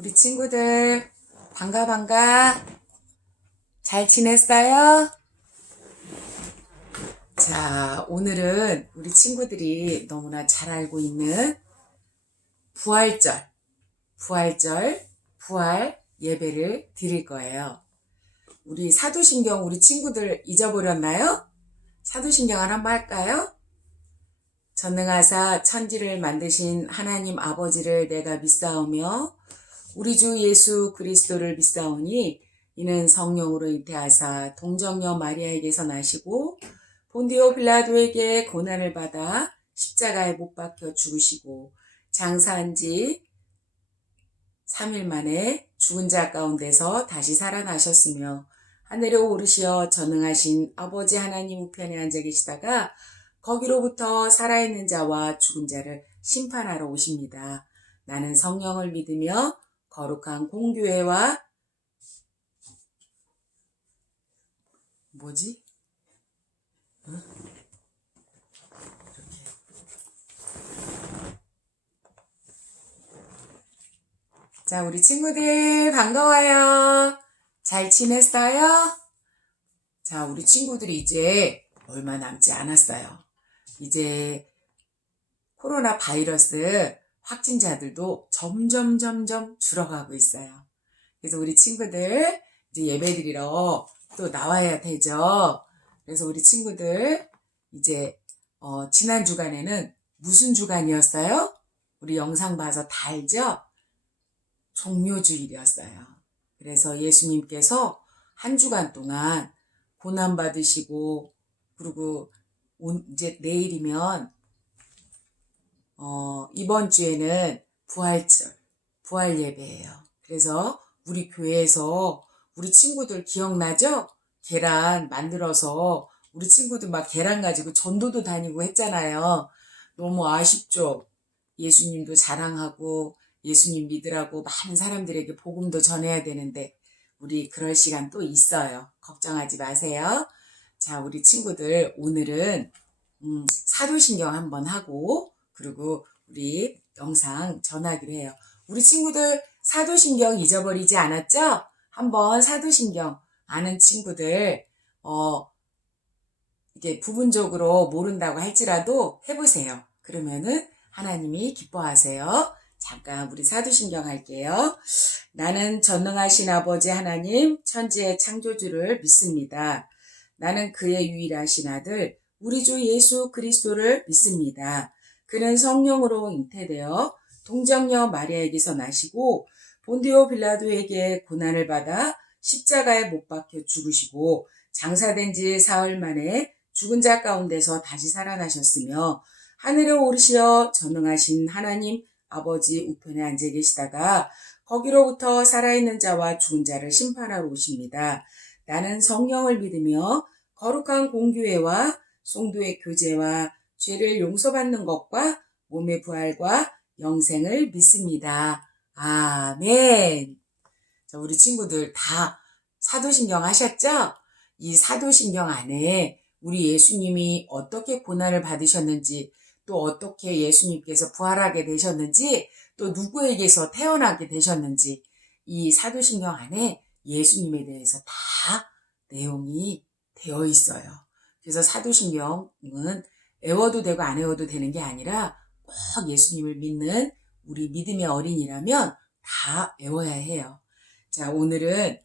우리 친구들 반가 반가. 잘 지냈어요? 자, 오늘은 우리 친구들이 너무나 잘 알고 있는 부활절, 부활 예배를 드릴 거예요. 우리 사도신경 우리 친구들 잊어버렸나요? 사도신경 한번 할까요? 전능하사 천지를 만드신 하나님 아버지를 내가 믿사오며 우리 주 예수 그리스도를 믿사오니 이는 성령으로 잉태하사 동정녀 마리아에게서 나시고 본디오 빌라도에게 고난을 받아 십자가에 못 박혀 죽으시고 장사한 지 3일 만에 죽은 자 가운데서 다시 살아나셨으며 하늘에 오르시어 전능하신 아버지 하나님 우편에 앉아 계시다가 거기로부터 살아있는 자와 죽은 자를 심판하러 오십니다. 나는 성령을 믿으며 거룩한 공교회와 뭐지? 자, 우리 친구들 반가워요. 잘 지냈어요? 자, 우리 친구들이 이제 얼마 남지 않았어요. 이제 코로나 바이러스 확진자들도 점점 줄어가고 있어요. 그래서 우리 친구들 이제 예배드리러 또 나와야 되죠. 그래서 우리 친구들 이제 지난 주간에는 무슨 주간이었어요? 우리 영상 봐서 다 알죠? 종료주일이었어요. 그래서 예수님께서 한 주간 동안 고난 받으시고 그리고 이제 내일이면 이번 주에는 부활 예배예요. 그래서 우리 교회에서 우리 친구들 기억나죠? 계란 만들어서 우리 친구들 막 계란 가지고 전도도 다니고 했잖아요. 너무 아쉽죠? 예수님도 자랑하고 예수님 믿으라고 많은 사람들에게 복음도 전해야 되는데 우리 그럴 시간 또 있어요. 걱정하지 마세요. 자, 우리 친구들 오늘은 사도신경 한번 하고 그리고 우리 영상 전하기로 해요. 우리 친구들 사도신경 잊어버리지 않았죠? 한번 사도신경 아는 친구들 이게 부분적으로 모른다고 할지라도 해보세요. 그러면은 하나님이 기뻐하세요. 잠깐 우리 사도신경 할게요. 나는 전능하신 아버지 하나님 천지의 창조주를 믿습니다. 나는 그의 유일하신 아들 우리 주 예수 그리스도를 믿습니다. 그는 성령으로 잉태되어 동정녀 마리아에게서 나시고 본디오 빌라도에게 고난을 받아 십자가에 못 박혀 죽으시고 장사된 지 사흘 만에 죽은 자 가운데서 다시 살아나셨으며 하늘에 오르시어 전능하신 하나님 아버지 우편에 앉아 계시다가 거기로부터 살아있는 자와 죽은 자를 심판하러 오십니다. 나는 성령을 믿으며 거룩한 공교회와 성도의 교제와 죄를 용서받는 것과 몸의 부활과 영생을 믿습니다. 아멘. 자, 우리 친구들 다 사도신경 하셨죠? 이 사도신경 안에 우리 예수님이 어떻게 고난을 받으셨는지 또 어떻게 예수님께서 부활하게 되셨는지 또 누구에게서 태어나게 되셨는지 이 사도신경 안에 예수님에 대해서 다 내용이 되어 있어요. 그래서 사도신경은 외워도 되고 안 외워도 되는 게 아니라 꼭 예수님을 믿는 우리 믿음의 어린이라면 다 외워야 해요. 자, 오늘은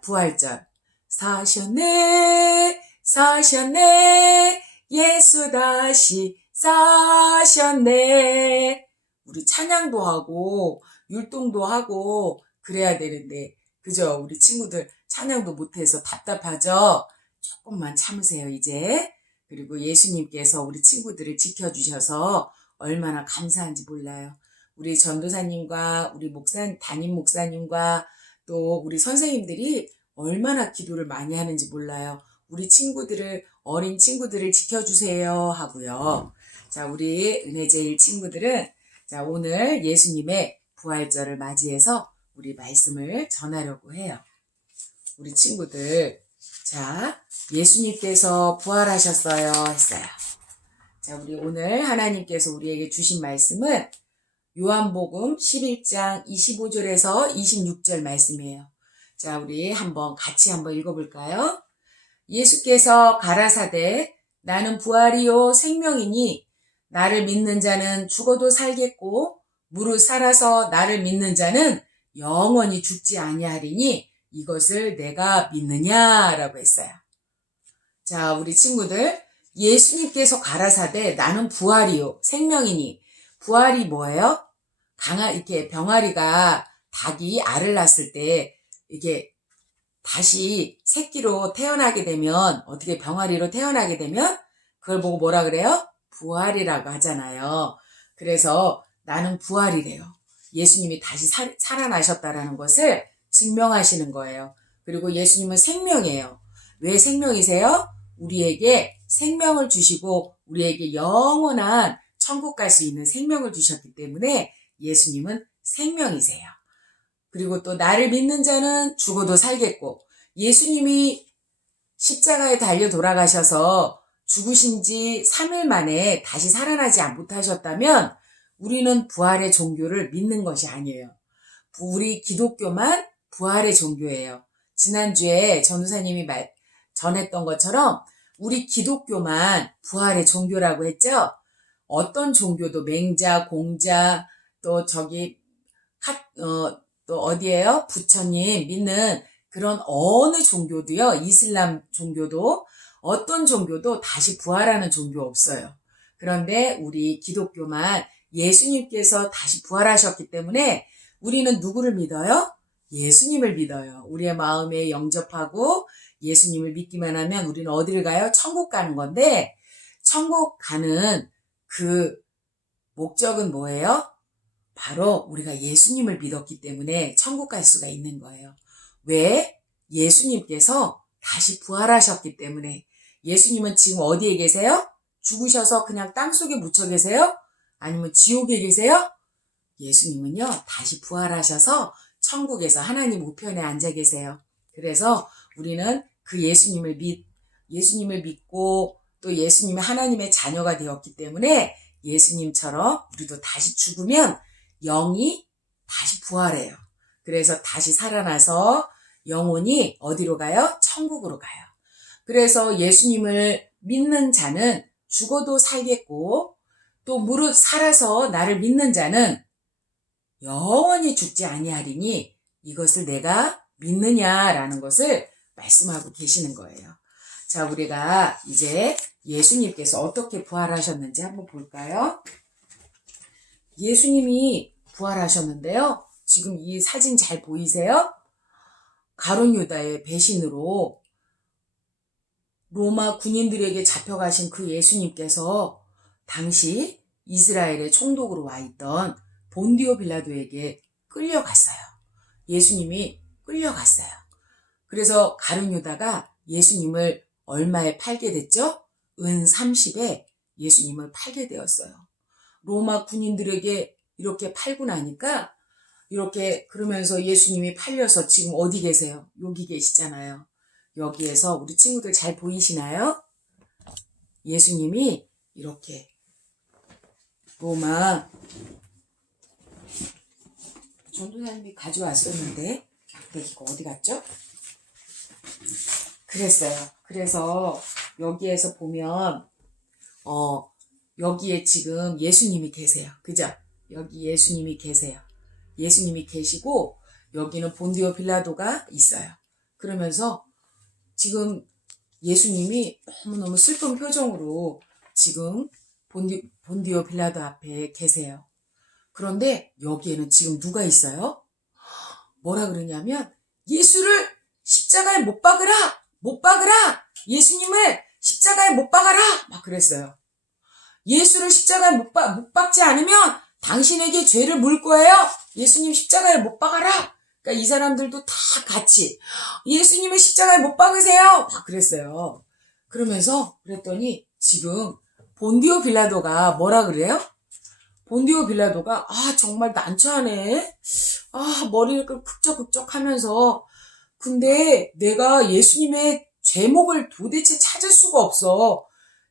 부활절 사셨네 예수 다시 사셨네. 우리 찬양도 하고 율동도 하고 그래야 되는데 그죠? 우리 친구들 찬양도 못해서 답답하죠? 조금만 참으세요 이제. 그리고 예수님께서 우리 친구들을 지켜주셔서 얼마나 감사한지 몰라요. 우리 전도사님과 우리 담임 목사님과 또 우리 선생님들이 얼마나 기도를 많이 하는지 몰라요. 우리 친구들을 어린 친구들을 지켜주세요 하고요. 자, 우리 은혜제일 친구들은 자, 오늘 예수님의 부활절을 맞이해서 우리 말씀을 전하려고 해요. 우리 친구들 자, 예수님께서 부활하셨어요 했어요. 자, 우리 오늘 하나님께서 우리에게 주신 말씀은 요한복음 11장 25절에서 26절 말씀이에요. 자, 우리 같이 한번 읽어볼까요? 예수께서 가라사대 나는 부활이요 생명이니 나를 믿는 자는 죽어도 살겠고 무릇 살아서 나를 믿는 자는 영원히 죽지 아니하리니 이것을 내가 믿느냐라고 했어요. 자, 우리 친구들, 예수님께서 가라사대 나는 부활이요 생명이니, 부활이 뭐예요? 이렇게 병아리가 닭이 알을 낳았을 때 이게 다시 새끼로 태어나게 되면, 어떻게 병아리로 태어나게 되면 그걸 보고 뭐라 그래요? 부활이라고 하잖아요. 그래서 나는 부활이래요. 예수님이 다시 살아나셨다라는 것을 증명하시는 거예요. 그리고 예수님은 생명이에요. 왜 생명이세요? 우리에게 생명을 주시고 우리에게 영원한 천국 갈 수 있는 생명을 주셨기 때문에 예수님은 생명이세요. 그리고 또 나를 믿는 자는 죽어도 살겠고, 예수님이 십자가에 달려 돌아가셔서 죽으신 지 3일 만에 다시 살아나지 못하셨다면 우리는 부활의 종교를 믿는 것이 아니에요. 우리 기독교만 부활의 종교예요. 지난주에 전우사님이 전했던 것처럼 우리 기독교만 부활의 종교라고 했죠. 어떤 종교도 맹자, 공자, 또 또 어디에요? 부처님 믿는 그런 어느 종교도요, 이슬람 종교도 어떤 종교도 다시 부활하는 종교 없어요. 그런데 우리 기독교만 예수님께서 다시 부활하셨기 때문에 우리는 누구를 믿어요? 예수님을 믿어요. 우리의 마음에 영접하고 예수님을 믿기만 하면 우리는 어디를 가요? 천국 가는 건데, 천국 가는 그 목적은 뭐예요? 바로 우리가 예수님을 믿었기 때문에 천국 갈 수가 있는 거예요. 왜? 예수님께서 다시 부활하셨기 때문에. 예수님은 지금 어디에 계세요? 죽으셔서 그냥 땅속에 묻혀 계세요? 아니면 지옥에 계세요? 예수님은요, 다시 부활하셔서 천국에서 하나님 우편에 앉아 계세요. 그래서 우리는 그 예수님을 믿고 또 예수님이 하나님의 자녀가 되었기 때문에 예수님처럼 우리도 다시 죽으면 영이 다시 부활해요. 그래서 다시 살아나서 영혼이 어디로 가요? 천국으로 가요. 그래서 예수님을 믿는 자는 죽어도 살겠고, 또 무릇 살아서 나를 믿는 자는 영원히 죽지 아니하리니 이것을 내가 믿느냐라는 것을 말씀하고 계시는 거예요. 자, 우리가 이제 예수님께서 어떻게 부활하셨는지 한번 볼까요? 예수님이 부활하셨는데요. 지금 이 사진 잘 보이세요? 가룟 유다의 배신으로 로마 군인들에게 잡혀가신 그 예수님께서 당시 이스라엘의 총독으로 와 있던 본디오 빌라도에게 끌려갔어요. 예수님이 끌려갔어요. 그래서 가룟 유다가 예수님을 얼마에 팔게 됐죠? 은 30에 예수님을 팔게 되었어요. 로마 군인들에게 이렇게 팔고 나니까 이렇게 그러면서 예수님이 팔려서 지금 어디 계세요? 여기 계시잖아요. 여기에서 우리 친구들 잘 보이시나요? 예수님이 이렇게 로마 전도사님이 가져왔었는데 이거 어디 갔죠? 그랬어요. 그래서 여기에서 보면 여기에 지금 예수님이 계세요. 그죠? 여기 예수님이 계세요. 예수님이 계시고 여기는 본디오 빌라도가 있어요. 그러면서 지금 예수님이 너무너무 슬픈 표정으로 지금 본디오 빌라도 앞에 계세요. 그런데 여기에는 지금 누가 있어요? 뭐라 그러냐면 예수를 십자가에 못 박으라! 못 박으라! 예수님을 십자가에 못 박아라! 막 그랬어요. 예수를 십자가에 못 박지 않으면 당신에게 죄를 물 거예요. 예수님 십자가에 못 박아라. 그러니까 이 사람들도 다 같이 예수님을 십자가에 못 박으세요. 막 그랬어요. 그러면서 그랬더니 지금 본디오 빌라도가 뭐라 그래요? 본디오 빌라도가 정말 난처하네. 머리를 극적극적 하면서 근데 내가 예수님의 제목을 도대체 찾을 수가 없어.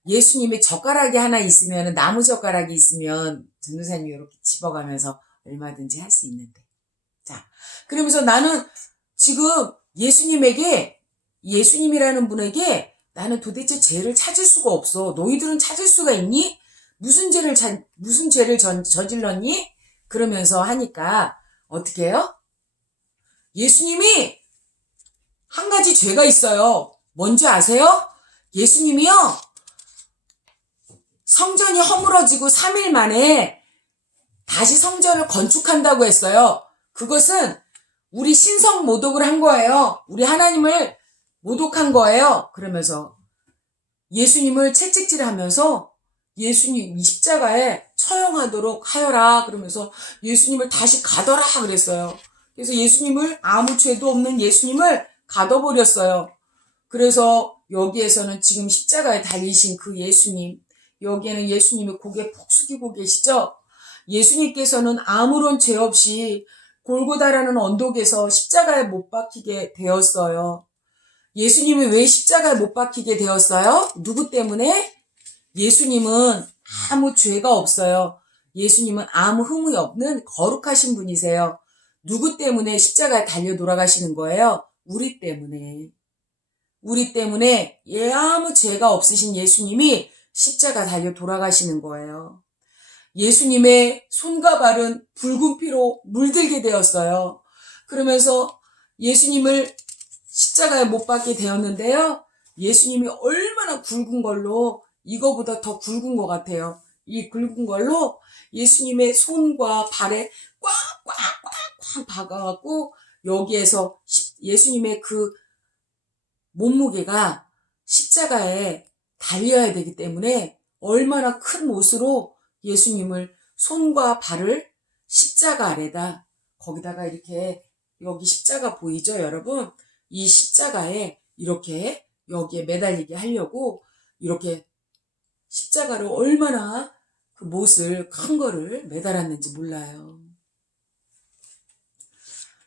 예수님의 젓가락이 하나 있으면, 나무 젓가락이 있으면 전도사님이 이렇게 집어가면서 얼마든지 할 수 있는데. 자, 그러면서 나는 지금 예수님이라는 분에게 나는 도대체 죄를 찾을 수가 없어. 너희들은 찾을 수가 있니? 무슨 죄를 저질렀니? 그러면서 하니까 어떻게 해요? 예수님이 한 가지 죄가 있어요. 뭔지 아세요? 예수님이요, 성전이 허물어지고 3일 만에 다시 성전을 건축한다고 했어요. 그것은 우리 신성 모독을 한 거예요. 우리 하나님을 모독한 거예요. 그러면서 예수님을 채찍질하면서 예수님 이 십자가에 처형하도록 하여라. 그러면서 예수님을 다시 가둬라 그랬어요. 그래서 아무 죄도 없는 예수님을 가둬버렸어요. 그래서 여기에서는 지금 십자가에 달리신 그 예수님, 여기에는 예수님이 고개 푹 숙이고 계시죠? 예수님께서는 아무런 죄 없이 골고다라는 언덕에서 십자가에 못 박히게 되었어요. 예수님이 왜 십자가에 못 박히게 되었어요? 누구 때문에? 예수님은 아무 죄가 없어요. 예수님은 아무 흠이 없는 거룩하신 분이세요. 누구 때문에 십자가에 달려 돌아가시는 거예요? 우리 때문에. 아무 죄가 없으신 예수님이 십자가 달려 돌아가시는 거예요. 예수님의 손과 발은 붉은 피로 물들게 되었어요. 그러면서 예수님을 십자가에 못 박게 되었는데요. 예수님이 얼마나 굵은 걸로, 이거보다 더 굵은 것 같아요. 이 굵은 걸로 예수님의 손과 발에 꽉꽉꽉꽉 박아갖고 여기에서 예수님의 그 몸무게가 십자가에 달려야 되기 때문에 얼마나 큰 못으로 예수님을 손과 발을 십자가 아래다, 거기다가 이렇게, 여기 십자가 보이죠 여러분? 이 십자가에 이렇게 여기에 매달리게 하려고 이렇게 십자가를 얼마나 그 못을 큰 거를 매달았는지 몰라요.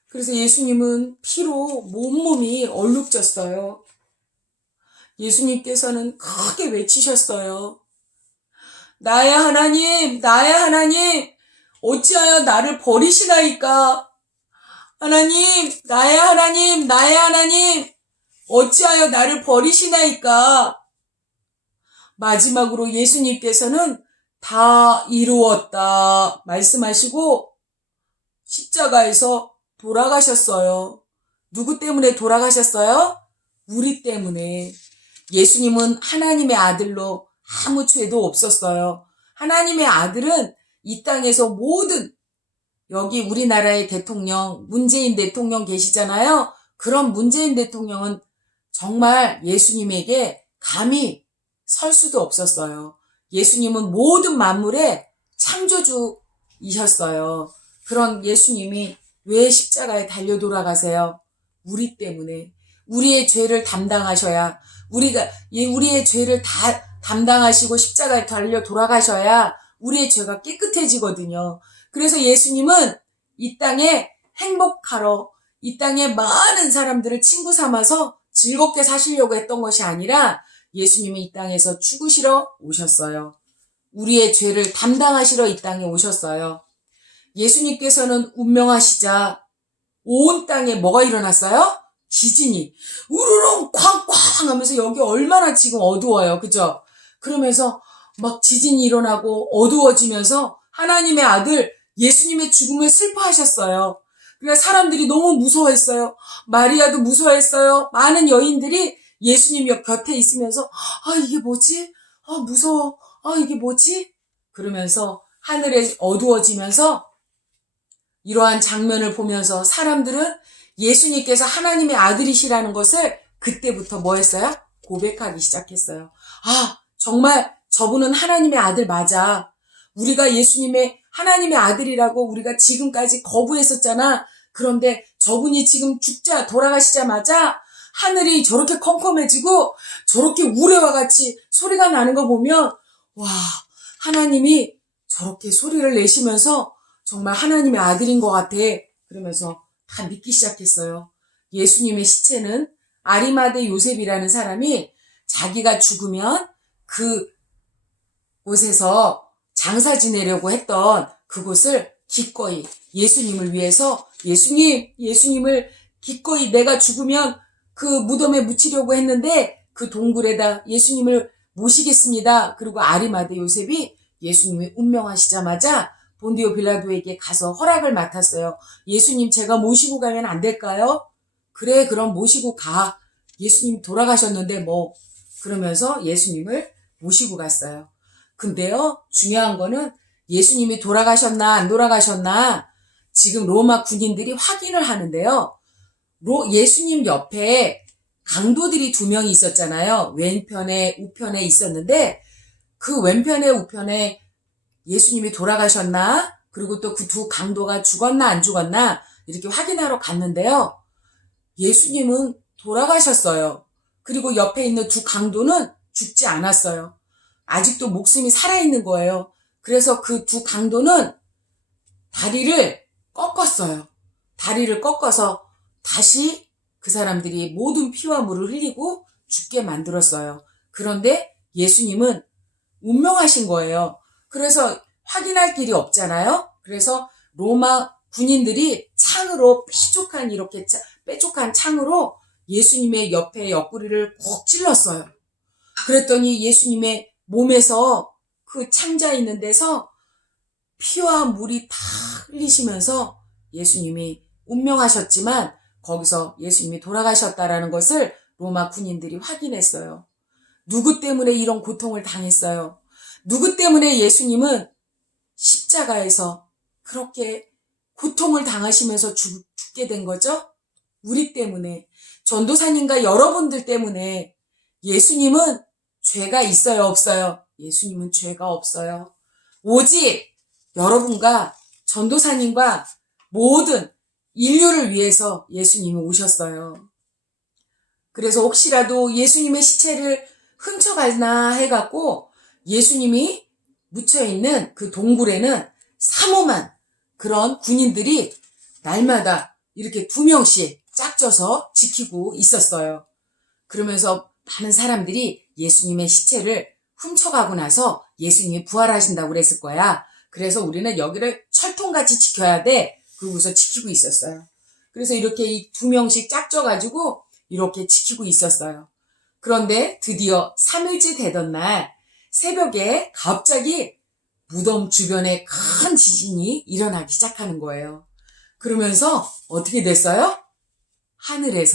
그래서 예수님은 피로 몸이 얼룩졌어요. 예수님께서는 크게 외치셨어요. 나의 하나님, 나의 하나님, 어찌하여 나를 버리시나이까? 하나님, 나의 하나님, 나의 하나님, 어찌하여 나를 버리시나이까? 마지막으로 예수님께서는 다 이루었다 말씀하시고 십자가에서 돌아가셨어요. 누구 때문에 돌아가셨어요? 우리 때문에. 예수님은 하나님의 아들로 아무 죄도 없었어요. 하나님의 아들은 이 땅에서 모든, 여기 우리나라의 대통령, 문재인 대통령 계시잖아요. 그런 문재인 대통령은 정말 예수님에게 감히 설 수도 없었어요. 예수님은 모든 만물의 창조주이셨어요. 그런 예수님이 왜 십자가에 달려 돌아가세요? 우리 때문에. 우리의 죄를 담당하셔야, 우리의 죄를 다 담당하시고 십자가에 달려 돌아가셔야 우리의 죄가 깨끗해지거든요. 그래서 예수님은 이 땅에 행복하러, 이 땅에 많은 사람들을 친구 삼아서 즐겁게 사시려고 했던 것이 아니라 예수님은 이 땅에서 죽으시러 오셨어요. 우리의 죄를 담당하시러 이 땅에 오셨어요. 예수님께서는 운명하시자 온 땅에 뭐가 일어났어요? 지진이 우르릉 쾅쾅 하면서, 여기 얼마나 지금 어두워요. 그죠? 그러면서 막 지진이 일어나고 어두워지면서 하나님의 아들 예수님의 죽음을 슬퍼하셨어요. 그러니까 사람들이 너무 무서워했어요. 마리아도 무서워했어요. 많은 여인들이 예수님 곁에 있으면서 이게 뭐지? 무서워. 이게 뭐지? 그러면서 하늘에 어두워지면서 이러한 장면을 보면서 사람들은 예수님께서 하나님의 아들이시라는 것을 그때부터 뭐 했어요? 고백하기 시작했어요. 정말 저분은 하나님의 아들 맞아. 우리가 예수님의 하나님의 아들이라고 우리가 지금까지 거부했었잖아. 그런데 저분이 지금 돌아가시자마자 하늘이 저렇게 컴컴해지고 저렇게 우레와 같이 소리가 나는 거 보면, 와, 하나님이 저렇게 소리를 내시면서 정말 하나님의 아들인 것 같아. 그러면서 다 믿기 시작했어요. 예수님의 시체는 아리마대 요셉이라는 사람이 자기가 죽으면 그곳에서 장사 지내려고 했던 그곳을 기꺼이 예수님을 위해서 예수님을 기꺼이 내가 죽으면 그 무덤에 묻히려고 했는데 그 동굴에다 예수님을 모시겠습니다. 그리고 아리마대 요셉이 예수님이 운명하시자마자 본디오 빌라도에게 가서 허락을 맡았어요. 예수님 제가 모시고 가면 안 될까요? 그래 그럼 모시고 가. 예수님 돌아가셨는데 뭐 그러면서 예수님을 모시고 갔어요. 근데요 중요한 거는 예수님이 돌아가셨나 안 돌아가셨나 지금 로마 군인들이 확인을 하는데요. 예수님 옆에 강도들이 2명이 있었잖아요. 왼편에 우편에 있었는데 그 왼편에 우편에 예수님이 돌아가셨나 그리고 또 그 2 강도가 죽었나 안 죽었나 이렇게 확인하러 갔는데요. 예수님은 돌아가셨어요. 그리고 옆에 있는 2 강도는 죽지 않았어요. 아직도 목숨이 살아있는 거예요. 그래서 그 2 강도는 다리를 꺾었어요. 다리를 꺾어서 다시 그 사람들이 모든 피와 물을 흘리고 죽게 만들었어요. 그런데 예수님은 운명하신 거예요. 그래서 확인할 길이 없잖아요. 그래서 로마 군인들이 창으로 뾰족한 창으로 예수님의 옆에 옆구리를 콕 찔렀어요. 그랬더니 예수님의 몸에서 그 창자 있는 데서 피와 물이 다 흘리시면서 예수님이 운명하셨지만 거기서 예수님이 돌아가셨다라는 것을 로마 군인들이 확인했어요. 누구 때문에 이런 고통을 당했어요? 누구 때문에 예수님은 십자가에서 그렇게 고통을 당하시면서 죽게 된 거죠? 우리 때문에, 전도사님과 여러분들 때문에. 예수님은 죄가 있어요, 없어요? 예수님은 죄가 없어요. 오직 여러분과 전도사님과 모든 인류를 위해서 예수님이 오셨어요. 그래서 혹시라도 예수님의 시체를 훔쳐가나 해갖고 예수님이 묻혀있는 그 동굴에는 삼엄한 그런 군인들이 날마다 이렇게 2명씩 짝져서 지키고 있었어요. 그러면서 많은 사람들이 예수님의 시체를 훔쳐가고 나서 예수님이 부활하신다고 그랬을 거야. 그래서 우리는 여기를 철통같이 지켜야 돼. 그러고서 지키고 있었어요. 그래서 이렇게 이 2명씩 짝져가지고 이렇게 지키고 있었어요. 그런데 드디어 3일째 되던 날 새벽에 갑자기 무덤 주변에 큰 지진이 일어나기 시작하는 거예요. 그러면서 어떻게 됐어요? 하늘의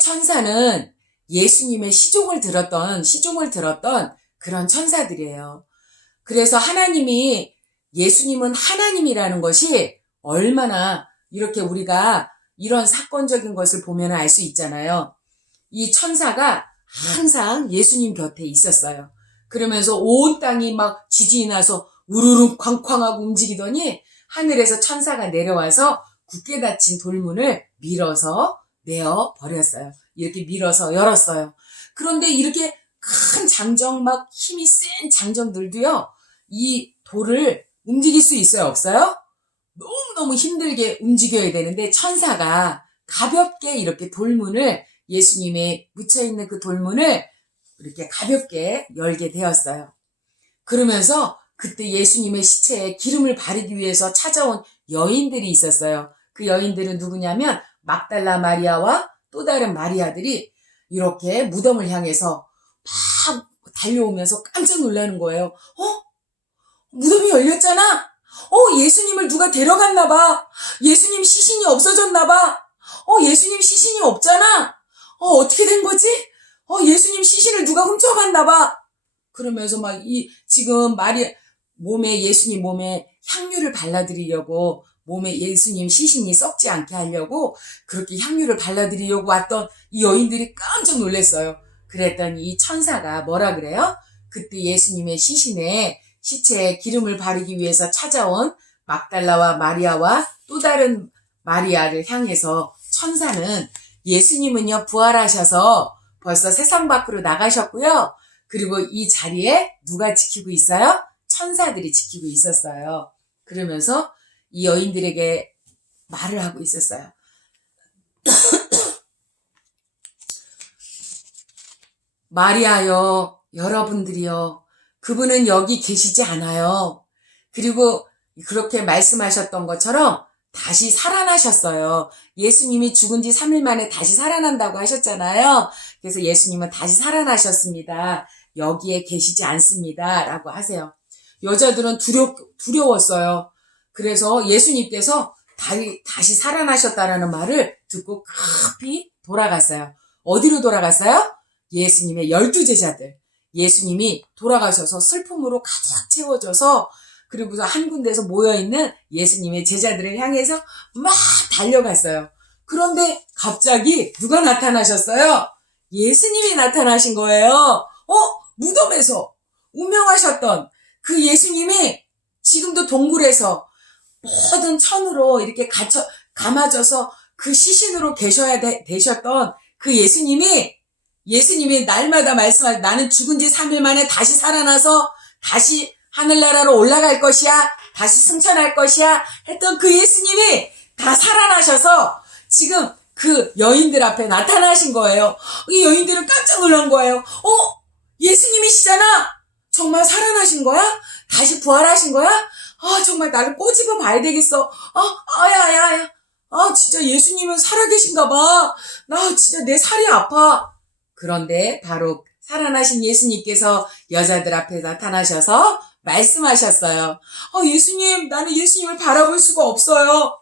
천사는 예수님의 시종을 들었던 그런 천사들이에요. 그래서 예수님은 하나님이라는 것이 얼마나 이렇게 우리가 이런 사건적인 것을 보면 알 수 있잖아요. 이 천사가 항상 예수님 곁에 있었어요. 그러면서 온 땅이 막 지진이 나서 우르르 쾅쾅하고 움직이더니 하늘에서 천사가 내려와서 굳게 닫힌 돌문을 밀어서 내어 버렸어요. 이렇게 밀어서 열었어요. 그런데 이렇게 큰 장정, 막 힘이 센 장정들도요, 이 돌을 움직일 수 있어요, 없어요? 너무너무 힘들게 움직여야 되는데 천사가 가볍게 이렇게 돌문을, 예수님의 묻혀있는 그 돌문을 이렇게 가볍게 열게 되었어요. 그러면서 그때 예수님의 시체에 기름을 바르기 위해서 찾아온 여인들이 있었어요. 그 여인들은 누구냐면 막달라 마리아와 또 다른 마리아들이 이렇게 무덤을 향해서 막 달려오면서 깜짝 놀라는 거예요. 무덤이 열렸잖아? 예수님을 누가 데려갔나 봐. 예수님 시신이 없어졌나 봐. 예수님 시신이 없잖아. 어떻게 된 거지? 예수님 시신을 누가 훔쳐갔나 봐. 그러면서 막 지금 예수님 몸에 향유를 발라드리려고, 몸에 예수님 시신이 썩지 않게 하려고 그렇게 향유를 발라드리려고 왔던 이 여인들이 깜짝 놀랐어요. 그랬더니 이 천사가 뭐라 그래요? 그때 예수님의 시체에 기름을 바르기 위해서 찾아온 막달라와 마리아와 또 다른 마리아를 향해서 천사는, 예수님은요 부활하셔서 벌써 세상 밖으로 나가셨고요. 그리고 이 자리에 누가 지키고 있어요? 천사들이 지키고 있었어요. 그러면서 이 여인들에게 말을 하고 있었어요. 마리아여, 여러분들이여, 그분은 여기 계시지 않아요. 그리고 그렇게 말씀하셨던 것처럼 다시 살아나셨어요. 예수님이 죽은 지 3일 만에 다시 살아난다고 하셨잖아요. 그래서 예수님은 다시 살아나셨습니다. 여기에 계시지 않습니다. 라고 하세요. 여자들은 두려웠어요. 그래서 예수님께서 다시 살아나셨다라는 말을 듣고 급히 돌아갔어요. 어디로 돌아갔어요? 예수님의 12제자들. 예수님이 돌아가셔서 슬픔으로 가득 채워져서 그리고서 한 군데서 모여있는 예수님의 제자들을 향해서 막 달려갔어요. 그런데 갑자기 누가 나타나셨어요? 예수님이 나타나신 거예요. 무덤에서 운명하셨던 그 예수님이 지금도 동굴에서 모든 천으로 이렇게 감아져서 그 시신으로 계셔야 되셨던 그 예수님이 날마다 말씀하시고 나는 죽은 지 3일 만에 다시 살아나서 다시 하늘나라로 올라갈 것이야. 다시 승천할 것이야. 했던 그 예수님이 다 살아나셔서 지금 그 여인들 앞에 나타나신 거예요. 이 여인들은 깜짝 놀란 거예요. 예수님이시잖아. 정말 살아나신 거야? 다시 부활하신 거야? 정말 나를 꼬집어 봐야 되겠어. 야야야. 진짜 예수님은 살아계신가 봐. 나 진짜 내 살이 아파. 그런데 바로 살아나신 예수님께서 여자들 앞에 나타나셔서 말씀하셨어요. 예수님, 나는 예수님을 바라볼 수가 없어요.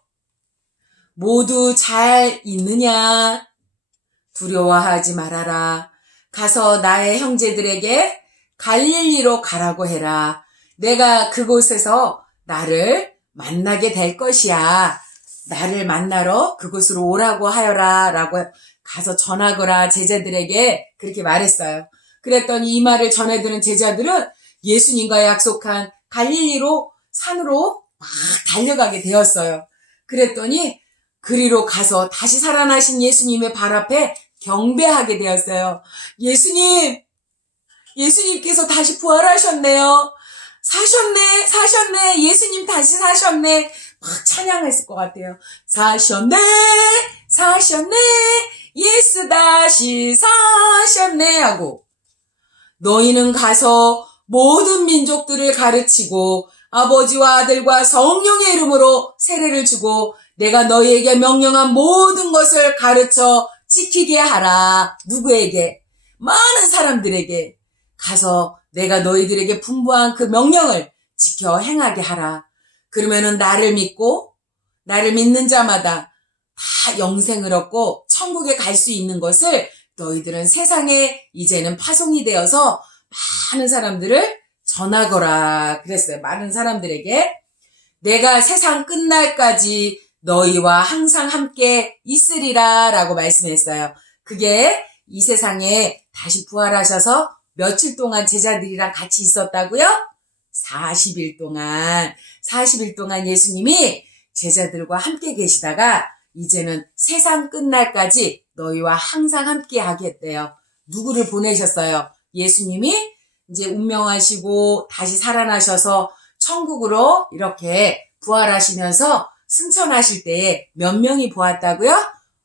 모두 잘 있느냐? 두려워하지 말아라. 가서 나의 형제들에게 갈릴리로 가라고 해라. 내가 그곳에서 나를 만나게 될 것이야. 나를 만나러 그곳으로 오라고 하여라. 라고 가서 전하거라. 제자들에게 그렇게 말했어요. 그랬더니 이 말을 전해들은 제자들은 예수님과 약속한 갈릴리로 산으로 막 달려가게 되었어요. 그랬더니 그리로 가서 다시 살아나신 예수님의 발 앞에 경배하게 되었어요. 예수님께서 다시 부활하셨네요. 사셨네. 예수님 다시 사셨네. 막 찬양했을 것 같아요. 사셨네. 예수 다시 사셨네 하고 너희는 가서 모든 민족들을 가르치고 아버지와 아들과 성령의 이름으로 세례를 주고 내가 너희에게 명령한 모든 것을 가르쳐 지키게 하라. 누구에게? 많은 사람들에게 가서 내가 너희들에게 분부한 그 명령을 지켜 행하게 하라. 그러면은 나를 믿는 자마다 다 영생을 얻고 천국에 갈 수 있는 것을 너희들은 세상에 이제는 파송이 되어서 많은 사람들을 전하거라. 그랬어요. 많은 사람들에게 내가 세상 끝날까지 너희와 항상 함께 있으리라 라고 말씀했어요. 그게 이 세상에 다시 부활하셔서 며칠 동안 제자들이랑 같이 있었다고요? 40일 동안 예수님이 제자들과 함께 계시다가 이제는 세상 끝날까지 너희와 항상 함께 하겠대요. 누구를 보내셨어요? 예수님이 이제 운명하시고 다시 살아나셔서 천국으로 이렇게 부활하시면서 승천하실 때에 몇 명이 보았다고요?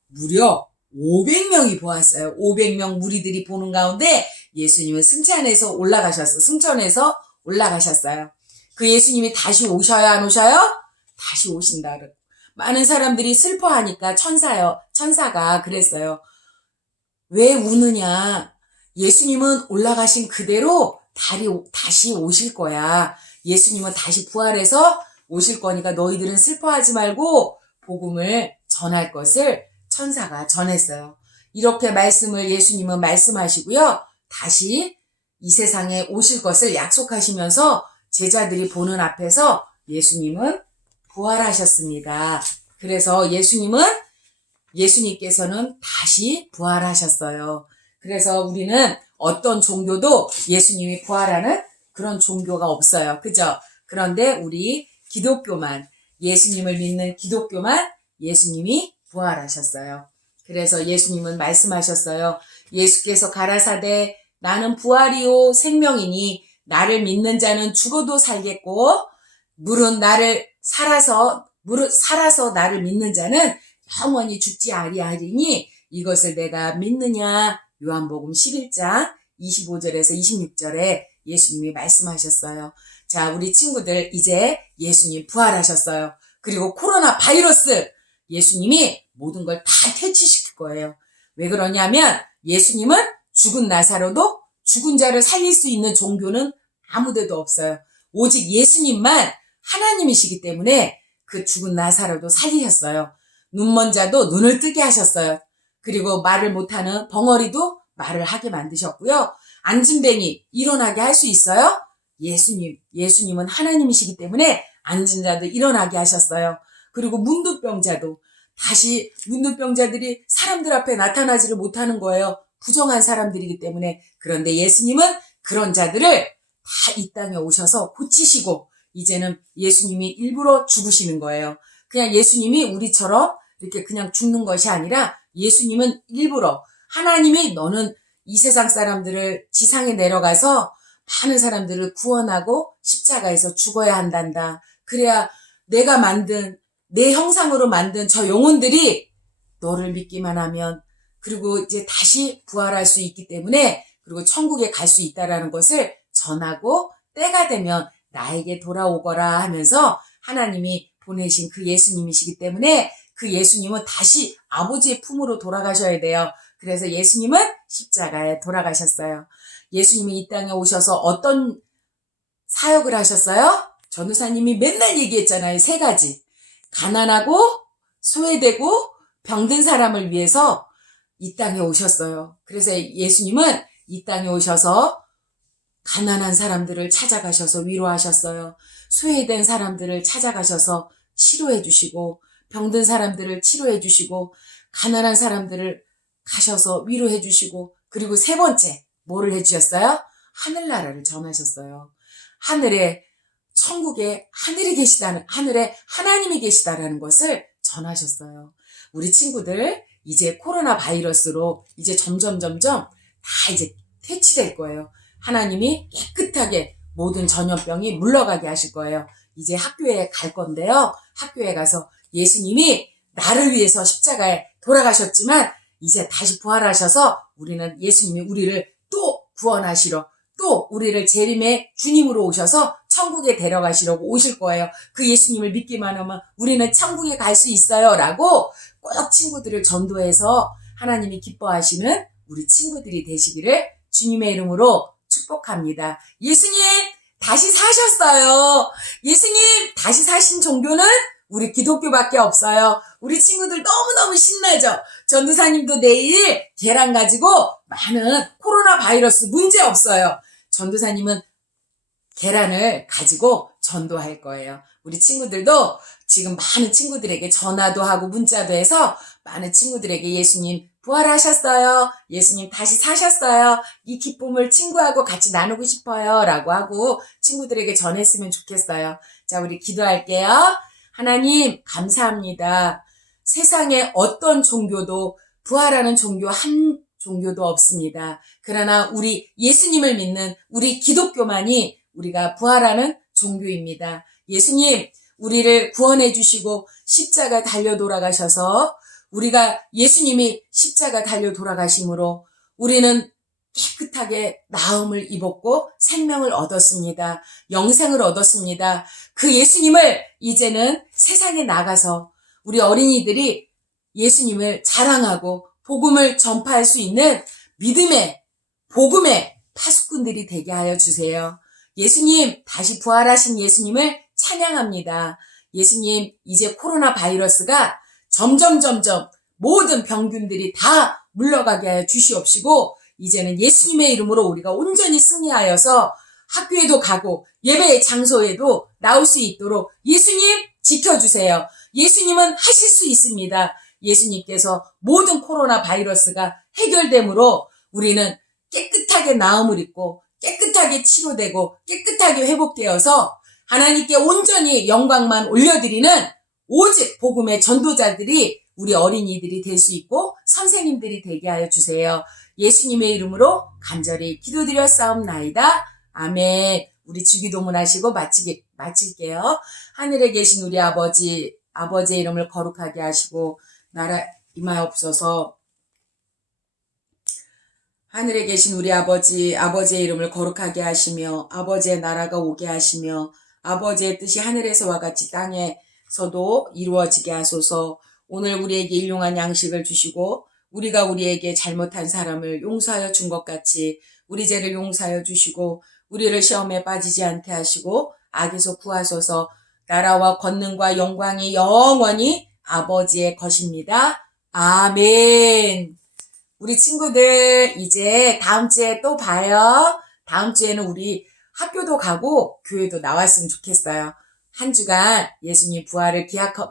무려 500명이 보았어요. 500명 무리들이 보는 가운데 예수님은 승천해서 올라가셨어요. 그 예수님이 다시 오셔요, 안 오셔요? 다시 오신다. 많은 사람들이 슬퍼하니까 천사가 그랬어요. 왜 우느냐? 예수님은 올라가신 그대로 다시 오실 거야. 예수님은 다시 부활해서 오실 거니까 너희들은 슬퍼하지 말고 복음을 전할 것을 천사가 전했어요. 이렇게 말씀을 예수님은 말씀하시고요. 다시 이 세상에 오실 것을 약속하시면서 제자들이 보는 앞에서 예수님은 부활하셨습니다. 그래서 예수님께서는 다시 부활하셨어요. 그래서 우리는 어떤 종교도 예수님이 부활하는 그런 종교가 없어요. 그죠? 그런데 우리 기독교만, 예수님을 믿는 기독교만 예수님이 부활하셨어요. 그래서 예수님은 말씀하셨어요. 예수께서 가라사대 나는 부활이요 생명이니 나를 믿는 자는 죽어도 살겠고 살아서 나를 믿는 자는 영원히 죽지 아니하리니 이것을 내가 믿느냐. 요한복음 11장 25절에서 26절에 예수님이 말씀하셨어요. 자, 우리 친구들 이제 예수님 부활하셨어요. 그리고 코로나 바이러스 예수님이 모든 걸 다 퇴치시킬 거예요. 왜 그러냐면 예수님은 죽은 나사로도 죽은 자를 살릴 수 있는 종교는 아무데도 없어요. 오직 예수님만 하나님이시기 때문에 그 죽은 나사로도 살리셨어요. 눈먼 자도 눈을 뜨게 하셨어요. 그리고 말을 못하는 벙어리도 말을 하게 만드셨고요. 앉은뱅이 일어나게 할 수 있어요? 예수님은 하나님이시기 때문에 앉은 자도 일어나게 하셨어요. 그리고 문둥병자도 다시 문둥병자들이 사람들 앞에 나타나지를 못하는 거예요. 부정한 사람들이기 때문에. 그런데 예수님은 그런 자들을 다 이 땅에 오셔서 고치시고 이제는 예수님이 일부러 죽으시는 거예요. 그냥 예수님이 우리처럼 이렇게 그냥 죽는 것이 아니라 예수님은 일부러 하나님이 너는 이 세상 사람들을 지상에 내려가서 많은 사람들을 구원하고 십자가에서 죽어야 한단다. 그래야 내가 만든 내 형상으로 만든 저 영혼들이 너를 믿기만 하면 그리고 이제 다시 부활할 수 있기 때문에 그리고 천국에 갈 수 있다라는 것을 전하고 때가 되면 나에게 돌아오거라 하면서 하나님이 보내신 그 예수님이시기 때문에 그 예수님은 다시 아버지의 품으로 돌아가셔야 돼요. 그래서 예수님은 십자가에 돌아가셨어요. 예수님이 이 땅에 오셔서 어떤 사역을 하셨어요? 전도사님이 맨날 얘기했잖아요. 3가지. 가난하고 소외되고 병든 사람을 위해서 이 땅에 오셨어요. 그래서 예수님은 이 땅에 오셔서 가난한 사람들을 찾아가셔서 위로하셨어요. 소외된 사람들을 찾아가셔서 치료해 주시고 병든 사람들을 치료해 주시고 가난한 사람들을 가셔서 위로해 주시고 그리고 3번째 뭐를 해주셨어요? 하늘나라를 전하셨어요. 하늘에 천국에 하늘에 하나님이 계시다라는 것을 전하셨어요. 우리 친구들 이제 코로나 바이러스로 이제 점점 다 이제 퇴치될 거예요. 하나님이 깨끗하게 모든 전염병이 물러가게 하실 거예요. 이제 학교에 갈 건데요. 학교에 가서 예수님이 나를 위해서 십자가에 돌아가셨지만 이제 다시 부활하셔서 우리는 예수님이 우리를 또 구원하시러 또 우리를 재림의 주님으로 오셔서 천국에 데려가시려고 오실 거예요. 그 예수님을 믿기만 하면 우리는 천국에 갈 수 있어요. 라고 꼭 친구들을 전도해서 하나님이 기뻐하시는 우리 친구들이 되시기를 주님의 이름으로 축복합니다. 예수님 다시 사셨어요. 예수님 다시 사신 종교는 우리 기독교밖에 없어요. 우리 친구들 너무너무 신나죠? 전도사님도 내일 계란 가지고 많은 코로나 바이러스 문제 없어요. 전도사님은 계란을 가지고 전도할 거예요. 우리 친구들도 지금 많은 친구들에게 전화도 하고 문자도 해서 많은 친구들에게 예수님 부활하셨어요. 예수님 다시 사셨어요. 이 기쁨을 친구하고 같이 나누고 싶어요. 라고 하고 친구들에게 전했으면 좋겠어요. 자, 우리 기도할게요. 하나님 감사합니다. 세상에 어떤 종교도 부활하는 종교 한 종교도 없습니다. 그러나 우리 예수님을 믿는 우리 기독교만이 우리가 부활하는 종교입니다. 예수님 우리를 구원해 주시고 십자가 달려 돌아가셔서 우리가 예수님이 십자가 달려 돌아가심으로 우리는 깨끗하게 나음을 입었고 생명을 얻었습니다. 영생을 얻었습니다. 그 예수님을 이제는 세상에 나가서 우리 어린이들이 예수님을 자랑하고 복음을 전파할 수 있는 믿음의 복음의 파수꾼들이 되게 하여 주세요. 예수님 다시 부활하신 예수님을 찬양합니다. 예수님 이제 코로나 바이러스가 점점 모든 병균들이 다 물러가게 하여 주시옵시고 이제는 예수님의 이름으로 우리가 온전히 승리하여서 학교에도 가고 예배의 장소에도 나올 수 있도록 예수님 지켜주세요. 예수님은 하실 수 있습니다. 예수님께서 모든 코로나 바이러스가 해결됨으로 우리는 깨끗하게 나음을 입고 깨끗하게 치료되고 깨끗하게 회복되어서 하나님께 온전히 영광만 올려드리는 오직 복음의 전도자들이 우리 어린이들이 될 수 있고 선생님들이 되게 하여 주세요. 예수님의 이름으로 간절히 기도드렸사옵나이다. 아멘. 우리 주기도문 하시고 마칠게요. 하늘에 계신 우리 아버지의 이름을 거룩하게 하시고 나라 임하옵소서. 하늘에 계신 우리 아버지, 아버지의 이름을 거룩하게 하시며 아버지의 나라가 오게 하시며 아버지의 뜻이 하늘에서와 같이 땅에서도 이루어지게 하소서. 오늘 우리에게 일용할 양식을 주시고 우리가 우리에게 잘못한 사람을 용서하여 준 것 같이 우리 죄를 용서하여 주시고 우리를 시험에 빠지지 않게 하시고 악에서 구하소서. 나라와 권능과 영광이 영원히 아버지의 것입니다. 아멘. 우리 친구들 이제 다음 주에 또 봐요. 다음 주에는 우리 학교도 가고 교회도 나왔으면 좋겠어요. 한 주간 예수님 부활을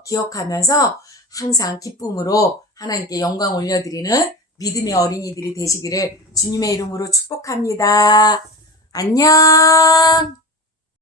기억하면서 항상 기쁨으로 하나님께 영광 올려드리는 믿음의 어린이들이 되시기를 주님의 이름으로 축복합니다. 안녕.